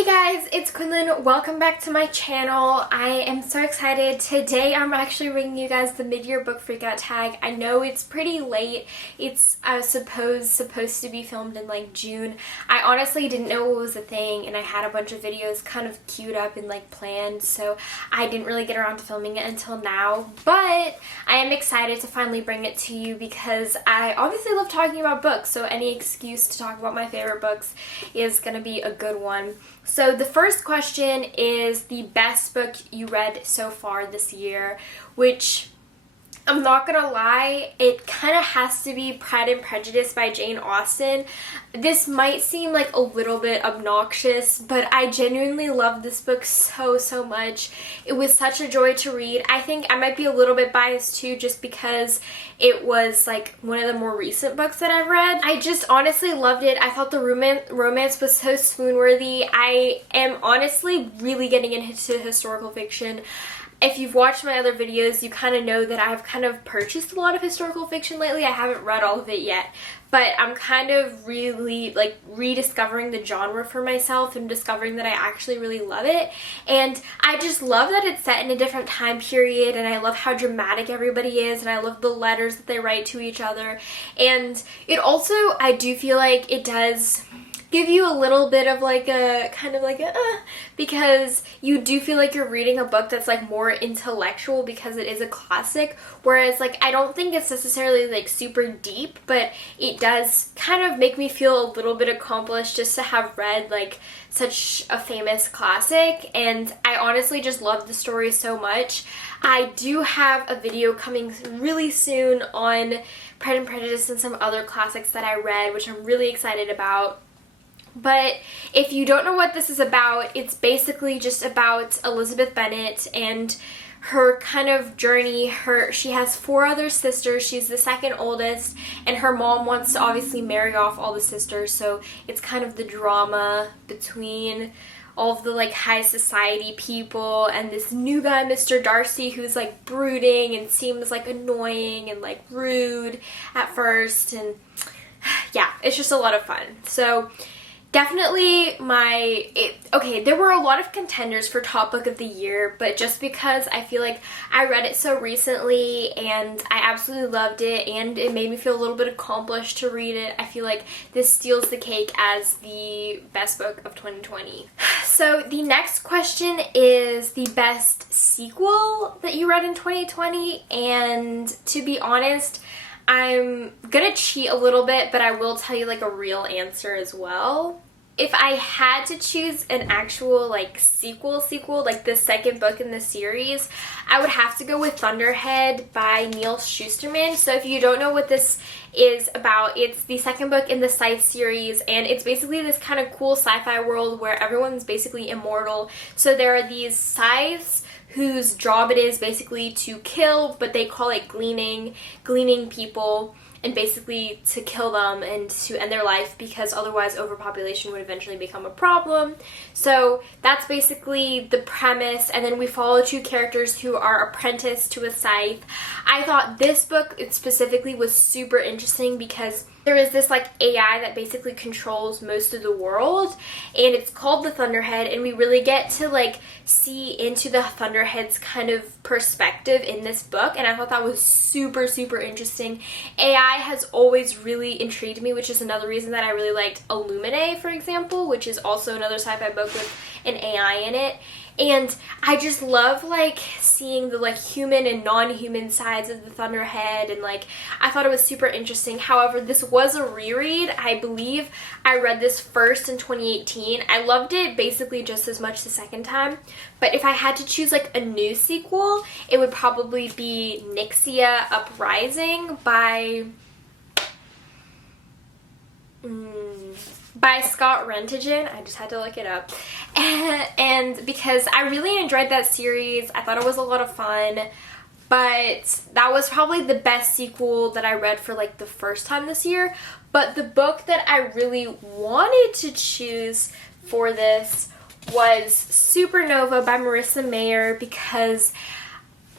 Hey guys, it's Quinlin. Welcome back to my channel. I am so excited. Today I'm actually bringing you guys the mid-year book freakout tag. I know it's pretty late. It's, I suppose, supposed to be filmed in like June. I honestly didn't know it was a thing, and I had a bunch of videos kind of queued up and like planned, so I didn't really get around to filming it until now. But I am excited to finally bring it to you because I obviously love talking about books, so any excuse to talk about my favorite books is gonna be a good one. So the first question is the best book you read so far this year, which I'm not gonna lie, it kind of has to be Pride and Prejudice by Jane Austen. This might seem like a little bit obnoxious, but I genuinely love this book so much. It was such a joy to read. I think I might be a little bit biased too, just because it was like one of the more recent books that I've read. I just honestly loved it. I thought the romance was so swoon-worthy. I am honestly really getting into historical fiction. If you've watched my other videos, you kind of know that I've kind of purchased a lot of historical fiction lately. I haven't read all of it yet, but I'm kind of really like rediscovering the genre for myself and discovering that I actually really love it. And I just love that it's set in a different time period, and I love how dramatic everybody is, and I love the letters that they write to each other. And it also, I do feel like it does give you a little bit of like a kind of like a because you do feel like you're reading a book that's like more intellectual because it is a classic, whereas like I don't think it's necessarily like super deep, but it does kind of make me feel a little bit accomplished just to have read like such a famous classic. And I honestly just love the story so much. I do have a video coming really soon on Pride and Prejudice and some other classics that I read, which I'm really excited about. But if you don't know what this is about, it's basically just about Elizabeth Bennet and her kind of journey. She has 4 other sisters. She's the second oldest, and her mom wants to obviously marry off all the sisters, so it's kind of the drama between all of the like high society people and this new guy, Mr. Darcy, who's like brooding and seems like annoying and like rude at first. And yeah, it's just a lot of fun. So definitely okay, there were a lot of contenders for top book of the year, but just because I feel like I read it so recently and I absolutely loved it and it made me feel a little bit accomplished to read it, I feel like this steals the cake as the best book of 2020. So the next question is the best sequel that you read in 2020, and to be honest, I'm gonna cheat a little bit, but I will tell you like a real answer as well. If I had to choose an actual like sequel, like the second book in the series, I would have to go with Thunderhead by Neil Shusterman. So if you don't know what this is about, it's the second book in the Scythe series, and it's basically this kind of cool sci-fi world where everyone's basically immortal. So there are these scythes whose job it is basically to kill, but they call it gleaning people, and basically to kill them and to end their life because otherwise overpopulation would eventually become a problem. So that's basically the premise, and then we follow 2 characters who are apprenticed to a scythe. I thought this book specifically was super interesting because there is this like AI that basically controls most of the world, and it's called the Thunderhead, and we really get to like see into the Thunderhead's kind of perspective in this book, and I thought that was super interesting. AI has always really intrigued me, which is another reason that I really liked Illuminae, for example, which is also another sci-fi book with an AI in it. And I just love like seeing the like human and non-human sides of the Thunderhead, and like I thought it was super interesting. However, this was a reread. I believe I read this first in 2018. I loved it basically just as much the second time. But if I had to choose like a new sequel, it would probably be Nixia Uprising by Scott Rentigan. I just had to look it up. And because I really enjoyed that series, I thought it was a lot of fun, but that was probably the best sequel that I read for like the first time this year. But the book that I really wanted to choose for this was Supernova by Marissa Mayer, because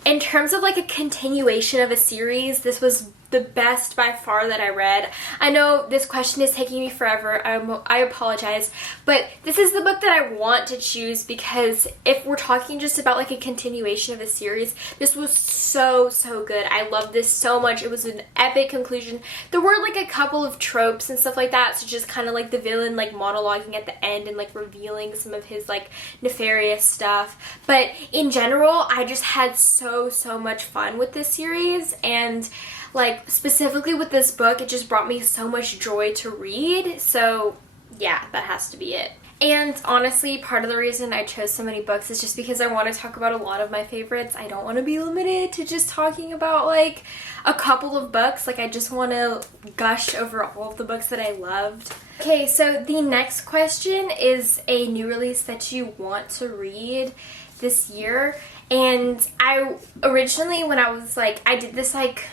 in terms of like a continuation of a series, this was the best by far that I read. I know this question is taking me forever. I apologize, but this is the book that I want to choose because if we're talking just about like a continuation of a series, this was so good. I loved this so much. It was an epic conclusion. There were like a couple of tropes and stuff like that, so just kind of like the villain like monologuing at the end and like revealing some of his like nefarious stuff. But in general, I just had so much fun with this series, and like specifically with this book, it just brought me so much joy to read. So yeah, that has to be it. And honestly, part of the reason I chose so many books is just because I want to talk about a lot of my favorites. I don't want to be limited to just talking about like a couple of books. Like I just want to gush over all of the books that I loved. Okay, so the next question is a new release that you want to read this year. And I originally, when I was like, I did this like,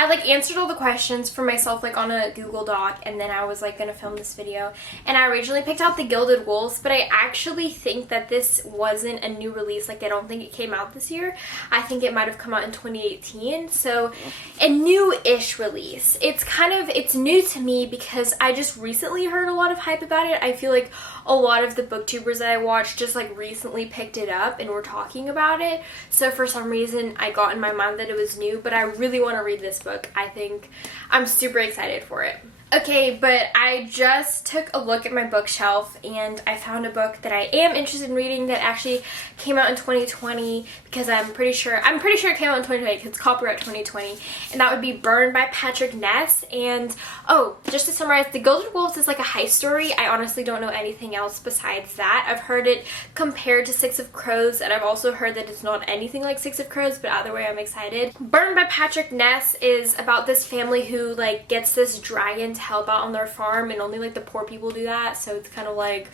I like answered all the questions for myself like on a Google Doc, and then I was like gonna film this video, and I originally picked out The Gilded Wolves, but I actually think that this wasn't a new release. Like I don't think it came out this year. I think it might have come out in 2018, so a new-ish release. It's new to me because I just recently heard a lot of hype about it. I feel like a lot of the booktubers that I watch just like recently picked it up and were talking about it, so for some reason I got in my mind that it was new, but I really want to read this book. I think I'm super excited for it. Okay, but I just took a look at my bookshelf and I found a book that I am interested in reading that actually came out in 2020, because I'm pretty sure it came out in 2020 because it's copyright 2020, and that would be Burned by Patrick Ness. And oh, just to summarize, The Gilded Wolves is like a heist story. I honestly don't know anything else besides that. I've heard it compared to Six of Crows, and I've also heard that it's not anything like Six of Crows, but either way I'm excited. Burned by Patrick Ness is about this family who like gets this dragon to help out on their farm, and only like the poor people do that, so it's kind of like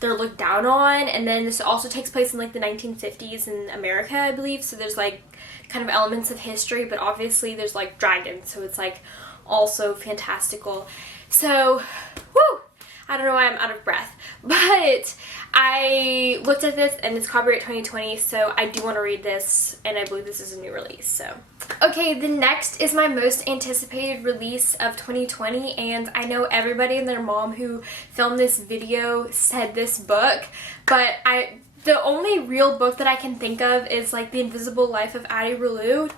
they're looked down on. And then this also takes place in like the 1950s in America, I believe, so there's like kind of elements of history, but obviously there's like dragons, so it's like also fantastical. So woo, I don't know why I'm out of breath, but I looked at this and it's copyright 2020, so I do want to read this, and I believe this is a new release. So okay, the next is my most anticipated release of 2020, and I know everybody and their mom who filmed this video said this book, but the only real book that I can think of is like The Invisible Life of Addie LaRue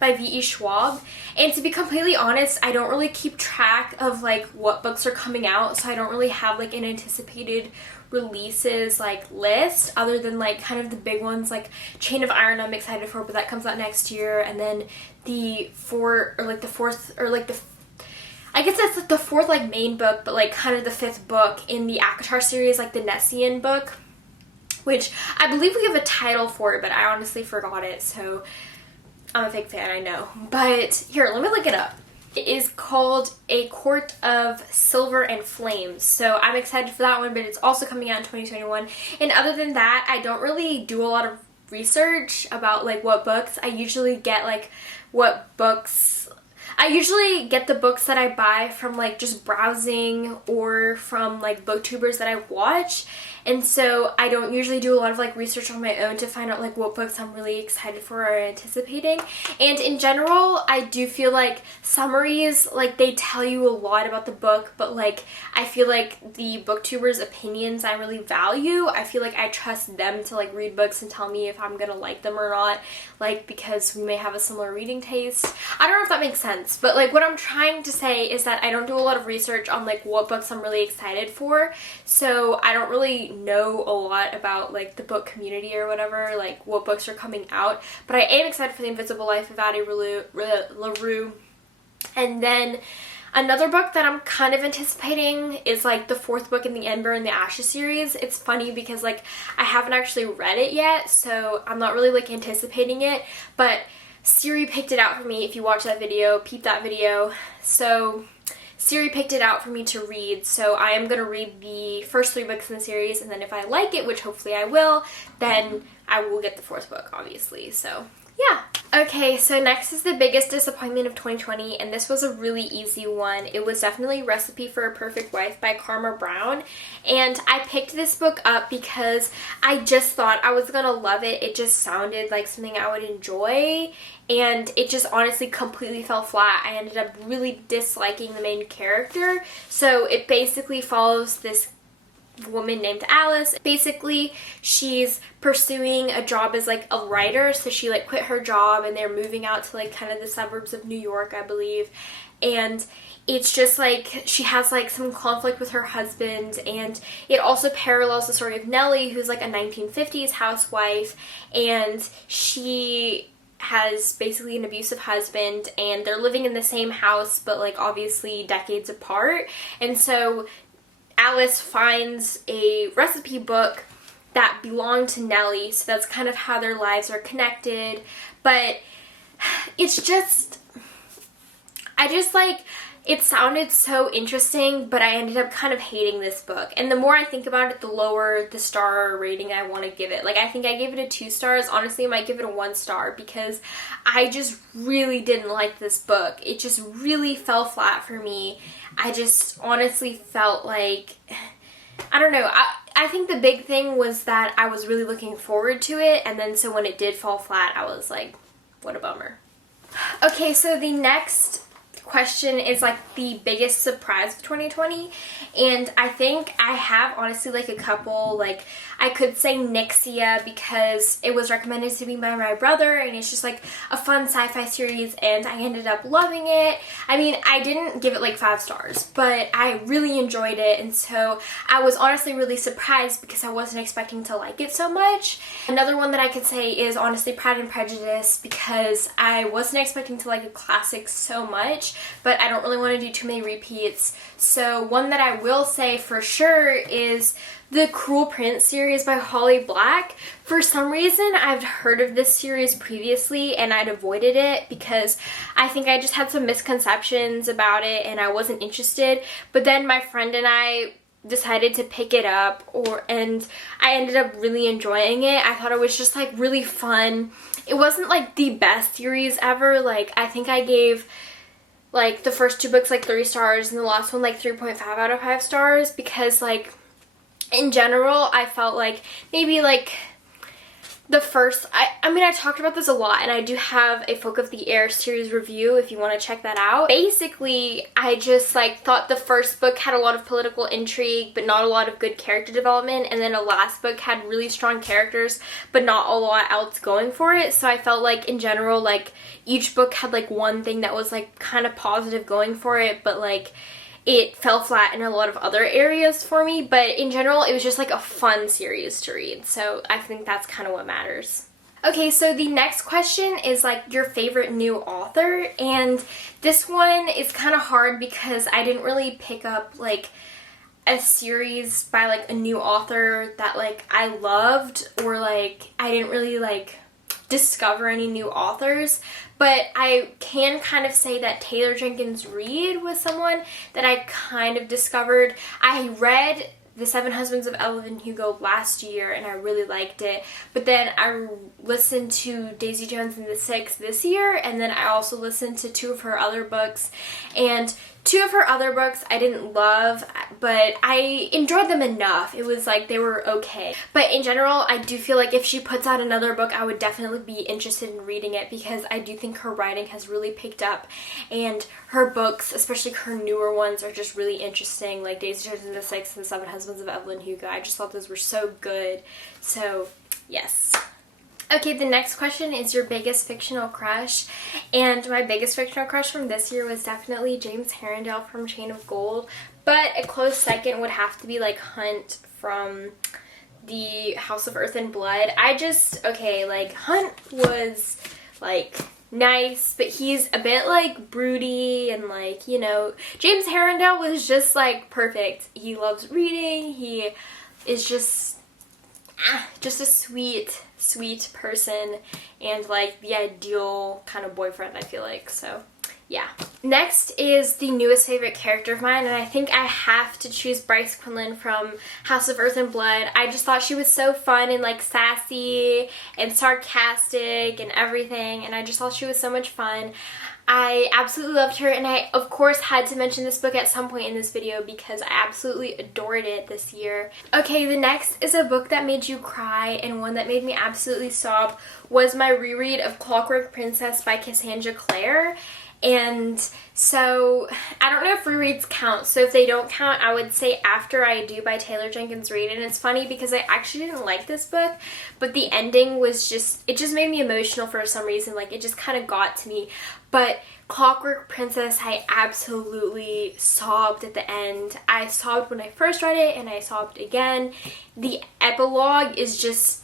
by V.E. Schwab. And to be completely honest, I don't really keep track of like what books are coming out, so I don't really have like an anticipated releases like list other than like kind of the big ones like Chain of Iron I'm excited for, but that comes out next year, and then the fourth like main book, but like kind of the fifth book in the ACOTAR series, like the Nessian book, which I believe we have a title for it, but I honestly forgot it, so I'm a fake fan, I know. But here, let me look it up. It is called A Court of Silver and Flames, so I'm excited for that one, but it's also coming out in 2021. And other than that, I don't really do a lot of research about like what books. I usually get the books that I buy from like just browsing or from like booktubers that I watch, and so I don't usually do a lot of like research on my own to find out like what books I'm really excited for or anticipating. And in general, I do feel like summaries, like they tell you a lot about the book, but like I feel like the booktubers' opinions I really value. I feel like I trust them to like read books and tell me if I'm gonna like them or not, like because we may have a similar reading taste. I don't know if that makes sense, but like what I'm trying to say is that I don't do a lot of research on like what books I'm really excited for, so I don't really know a lot about like the book community or whatever, like what books are coming out, but I am excited for The Invisible Life of Addie LaRue. And then another book that I'm kind of anticipating is like the fourth book in the Ember and the Ashes series. It's funny because like I haven't actually read it yet, so I'm not really like anticipating it, but Siri picked it out for me. If you watch that video, peep that video. So Siri picked it out for me to read, so I am going to read the first 3 books in the series, and then if I like it, which hopefully I will, then I will get the 4th book, obviously. So yeah. Okay, so next is the biggest disappointment of 2020, and this was a really easy one. It was definitely Recipe for a Perfect Wife by Karma Brown, and I picked this book up because I just thought I was gonna love it. It just sounded like something I would enjoy, and it just honestly completely fell flat. I ended up really disliking the main character. So it basically follows this woman named Alice. Basically, she's pursuing a job as like a writer, so she like quit her job and they're moving out to like kind of the suburbs of New York, I believe. And it's just like she has like some conflict with her husband, and it also parallels the story of Nellie, who's like a 1950s housewife, and she has basically an abusive husband, and they're living in the same house but like obviously decades apart. And so Alice finds a recipe book that belonged to Nellie, so that's kind of how their lives are connected. But it's just, it sounded so interesting, but I ended up kind of hating this book. And the more I think about it, the lower the star rating I want to give it. Like, I think I gave it a 2 stars. Honestly, I might give it a 1 star because I just really didn't like this book. It just really fell flat for me. I just honestly felt like, I don't know, I think the big thing was that I was really looking forward to it, and then so when it did fall flat, I was like, what a bummer. Okay, so the next question is like the biggest surprise of 2020, and I think I have honestly like a couple. Like, I could say Nixia because it was recommended to me by my brother, and it's just like a fun sci-fi series, and I ended up loving it. I mean, I didn't give it like 5 stars, but I really enjoyed it, and so I was honestly really surprised because I wasn't expecting to like it so much. Another one that I could say is honestly Pride and Prejudice because I wasn't expecting to like a classic so much, but I don't really want to do too many repeats. So one that I will say for sure is the Cruel Prince series by Holly Black. For some reason, I've heard of this series previously and I'd avoided it because I think I just had some misconceptions about it and I wasn't interested. But then my friend and I decided to pick it up, and I ended up really enjoying it. I thought it was just like really fun. It wasn't like the best series ever. Like, I think I gave like the first 2 books like 3 stars and the last one like 3.5 out of 5 stars because like in general I felt like maybe like the first, I mean I talked about this a lot, and I do have a Folk of the Air series review if you want to check that out. Basically, I just like thought the first book had a lot of political intrigue but not a lot of good character development, and then the last book had really strong characters but not a lot else going for it. So I felt like in general like each book had like one thing that was like kind of positive going for it, but like it fell flat in a lot of other areas for me. But in general, it was just like a fun series to read, so I think that's kind of what matters. Okay, so the next question is like your favorite new author, and this one is kind of hard because I didn't really pick up like a series by like a new author that like I loved, or like I didn't really like discover any new authors. But I can kind of say that Taylor Jenkins Reid was someone that I kind of discovered. I read The 7 Husbands of Evelyn Hugo last year and I really liked it, but then I listened to Daisy Jones and the Six this year, and then I also listened to 2 of her other books, and 2 of her other books I didn't love, but I enjoyed them enough. It was like they were okay. But in general, I do feel like if she puts out another book, I would definitely be interested in reading it because I do think her writing has really picked up, and her books, especially her newer ones, are just really interesting, like Daisy Jones and the Six and 7 Husbands of Evelyn Hugo. I just thought those were so good. So, yes. Okay, the next question is your biggest fictional crush, and my biggest fictional crush from this year was definitely James Herondale from Chain of Gold, but a close second would have to be like Hunt from the House of Earth and Blood. Like Hunt was like nice, but he's a bit like broody, and like, you know, James Herondale was just like perfect. He loves reading, he is just a sweet person, and like the ideal kind of boyfriend, I feel like. So yeah. Next is the newest favorite character of mine, and I think I have to choose Bryce Quinlan from House of Earth and Blood. I just thought she was so fun and like sassy and sarcastic and everything, and I just thought she was so much fun. I absolutely loved her, and I of course had to mention this book at some point in this video because I absolutely adored it this year. Okay, the next is a book that made you cry, and one that made me absolutely sob was my reread of Clockwork Princess by Cassandra Clare. And so, I don't know if rereads count, so if they don't count, I would say After I Do by Taylor Jenkins Reid. And it's funny because I actually didn't like this book, but the ending was it just made me emotional for some reason. Like, it just kind of got to me. But Clockwork Princess, I absolutely sobbed at the end. I sobbed when I first read it, and I sobbed again. The epilogue is just,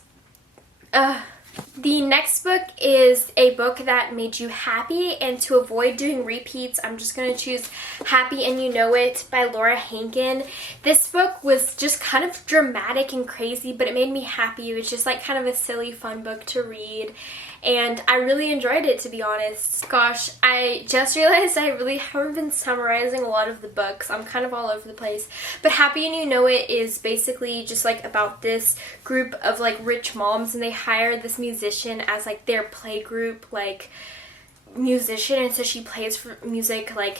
The next book is a book that made you happy, and to avoid doing repeats, I'm just going to choose Happy and You Know It by Laura Hankin. This book was just kind of dramatic and crazy, but it made me happy. It was just like kind of a silly, fun book to read, and I really enjoyed it, to be honest. Gosh, I just realized I really haven't been summarizing a lot of the books. I'm kind of all over the place. But Happy and You Know It is basically just like about this group of like rich moms, and they hire this musician as like their play group like musician, and so she plays for music like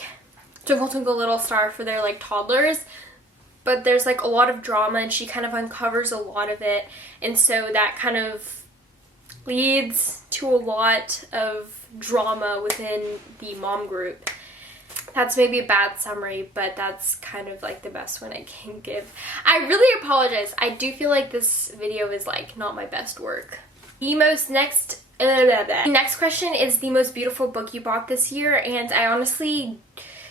Twinkle Twinkle Little Star for their like toddlers. But there's like a lot of drama, and she kind of uncovers a lot of it, and so that kind of leads to a lot of drama within the mom group. That's maybe a bad summary, but that's kind of like the best one I can give. I really apologize. I do feel like this video is like not my best work. The next question is the most beautiful book you bought this year, and I honestly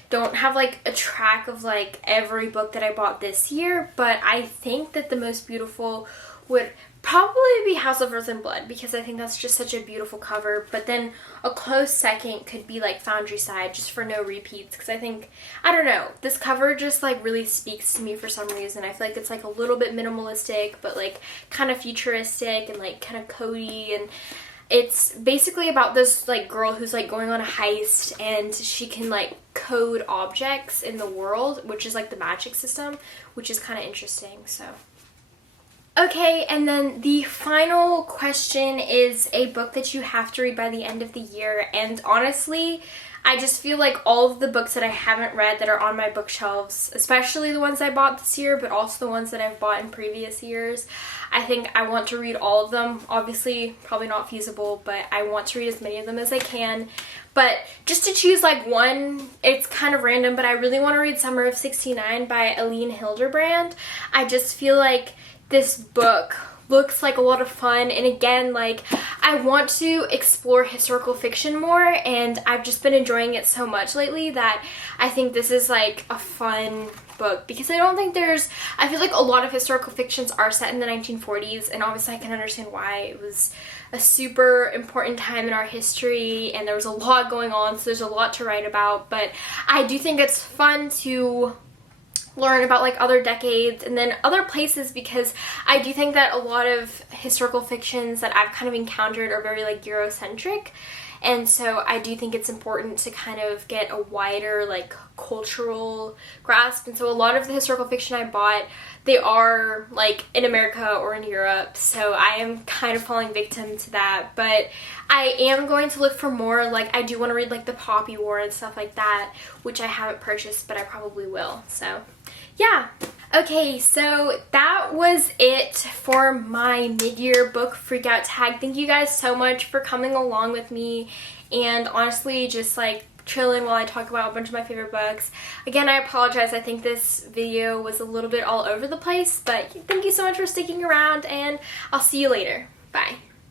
don't have like a track of like every book that I bought this year, but I think that the most beautiful would probably be House of Earth and Blood, because I think that's just such a beautiful cover. But then a close second could be like Foundry Side, just for no repeats, because I think, I don't know, this cover just like really speaks to me for some reason. I feel like it's like a little bit minimalistic, but like kind of futuristic and like kind of codey, and it's basically about this like girl who's like going on a heist, and she can like code objects in the world, which is like the magic system, which is kind of interesting. So okay, and then the final question is a book that you have to read by the end of the year, and honestly, I just feel like all of the books that I haven't read that are on my bookshelves, especially the ones I bought this year, but also the ones that I've bought in previous years, I think I want to read all of them. Obviously, probably not feasible, but I want to read as many of them as I can. But just to choose like one, it's kind of random, but I really want to read Summer of '69 by Aline Hilderbrand. I just feel like this book looks like a lot of fun, and again, like, I want to explore historical fiction more, and I've just been enjoying it so much lately that I think this is like a fun book, because I feel like a lot of historical fictions are set in the 1940s, and obviously I can understand why. It was a super important time in our history, and there was a lot going on, so there's a lot to write about, but I do think it's fun to learn about like other decades and then other places, because I do think that a lot of historical fictions that I've kind of encountered are very like Eurocentric, and so I do think it's important to kind of get a wider like cultural grasp. And so a lot of the historical fiction I bought, they are like in America or in Europe, so I am kind of falling victim to that. But I am going to look for more, like I do want to read like the Poppy War and stuff like that, which I haven't purchased, but I probably will. So yeah. Okay, so that was it for my mid-year book freakout tag. Thank you guys so much for coming along with me and honestly just like chilling while I talk about a bunch of my favorite books. Again, I apologize. I think this video was a little bit all over the place, but thank you so much for sticking around, and I'll see you later. Bye.